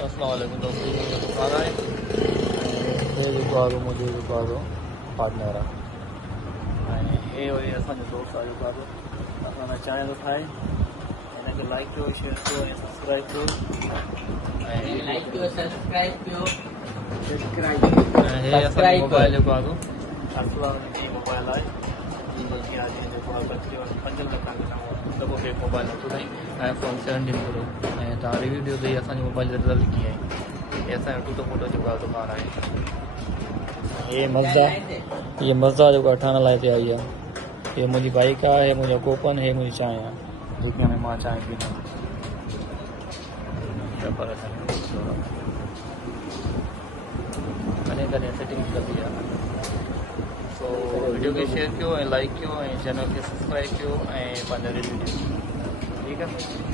अस्सलाम वालेकुम दोस्तों, ये दुकान है ये दुकान मुझे दुकान पार्टनर है ये और ये असांजो दोस्त आहे दुकान असां चैनल ठाहे हिनखे लाइक कयो शेयर कयो ऐं सब्सक्राइब कयो ऐं लाइक कयो सब्सक्राइब कयो हे असां मोबाइल जो आहे अस्सलाम जी मोबाइल आहे बाक़ी आज जेको आहे तक़रीबन 5 लख खां दॿो खे मोबाइल वरितो अथई iPhone 17 Pro ऐं तव्हां रिव्यू ॾियो त असांजी मोबाइल जो रिज़ल्ट कीअं आहे हे असांजो टूटो फोटो जेको आहे दुकान आहे ये मज़दा जेको ठहण लाइ ते आई आहे हे मुंहिंजी बाइक आहे हे मुंहिंजो कोपन हे मुंहिंजी चांहि आहे जेके में मां चांहि पींदो कॾहिं कॾहिं सेटिंग कंदी आहे सो वीडियो खे शेयर कयो ऐं लाइक कयो ऐं चैनल खे सब्सक्राइब कयो ऐं पंहिंजा रिव्यू ॾियो ठीकु आहे